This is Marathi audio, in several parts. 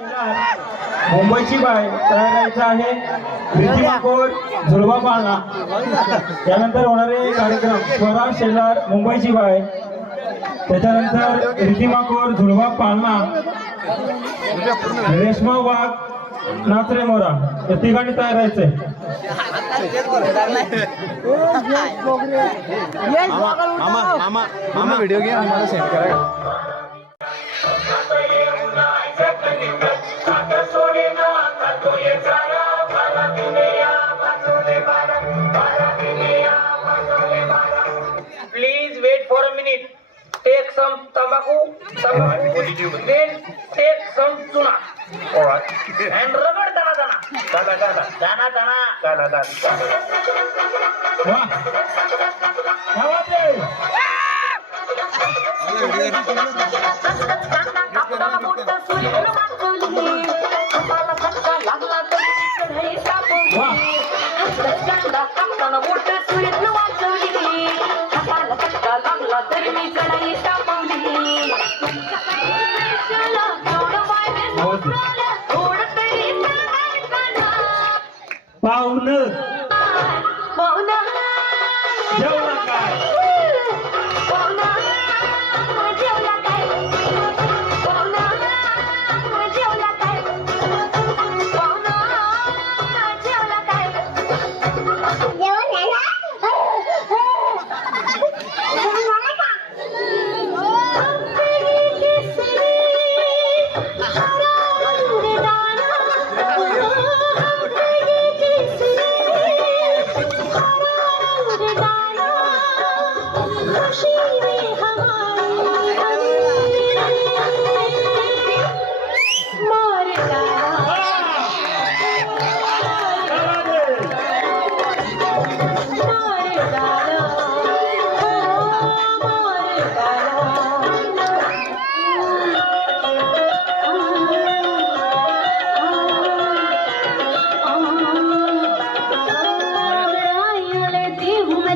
मुंबईची बाय तयार राहायचं आहे. रिद्धिमा कौर झुलवा पाळणा. त्यानंतर होणारे कार्यक्रम स्वरा शेलार मुंबईची बाय, त्याच्यानंतर रिद्धिमा कौर झुलवा पाळणा, रेशमा वाघ नाचरे मोरा. या तिघांनी तयार राहायचंय. मामा व्हिडिओ घे मला सेंड करा. Please wait for a minute. Take some tambaku, then take some tuna. Alright. And ragad dana dana. Dana dana. Dana dana. Dana dana. वाह, क्या बात है. पाहुणं जेवला काय.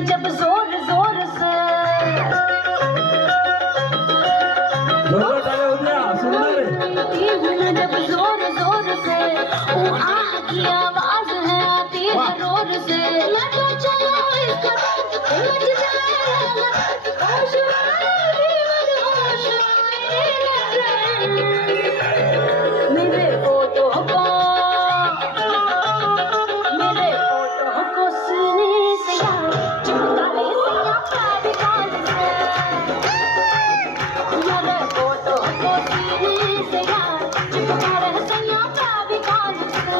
जब जोर जोर से जब जोर जोर से वो आग की आवाज है आती है रोर से. मैं तो चलो इसका मच जाएगा होश मेरे फोटो को सीने से चिपका ले सिया प्यार काल से. मेरे फोटो को सीने से चिपका ले सिया प्यार काल से.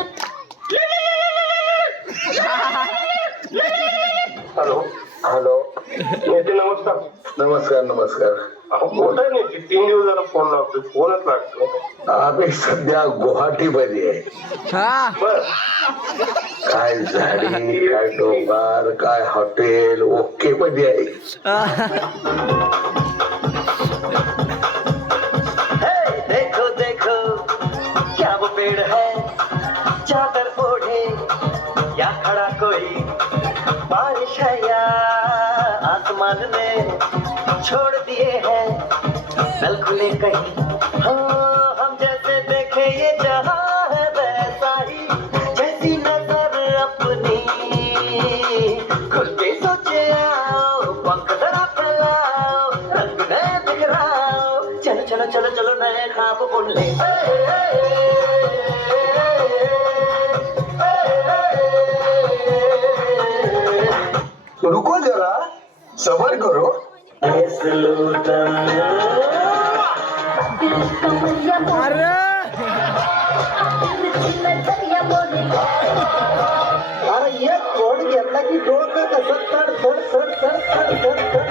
Hello hello. नेते नमस्कार. नमस्कार नमस्कार. अहो मोठा नेते 3 दिवस झाला फोन लावतोय, फोनच लागतो. आम्ही सध्या गुवाहाटीमध्ये आहे. बर काय झाडी, काय डोंगर, काय हॉटेल ओके मध्ये आहे. देखो देखो क्या वो पेड़ है चादर ओढ़े या खड़ा कोई बारिश है या आसमान में छोड़ दिए हैं नल खुले कहीं. हो हम जैसे देखे ये जहां है वैसा ही जैसी नजर अपनी खुल के सोचे आओ पंख जरा फैलाओ रंग नए बिखराओ चलो चलो चलो चलो नए ख्वाब बुन ले. रुको जरा सबर करो. अरे एक कोड घेतला की डोकं कसं चढ चढ चढ चढ चढ चढ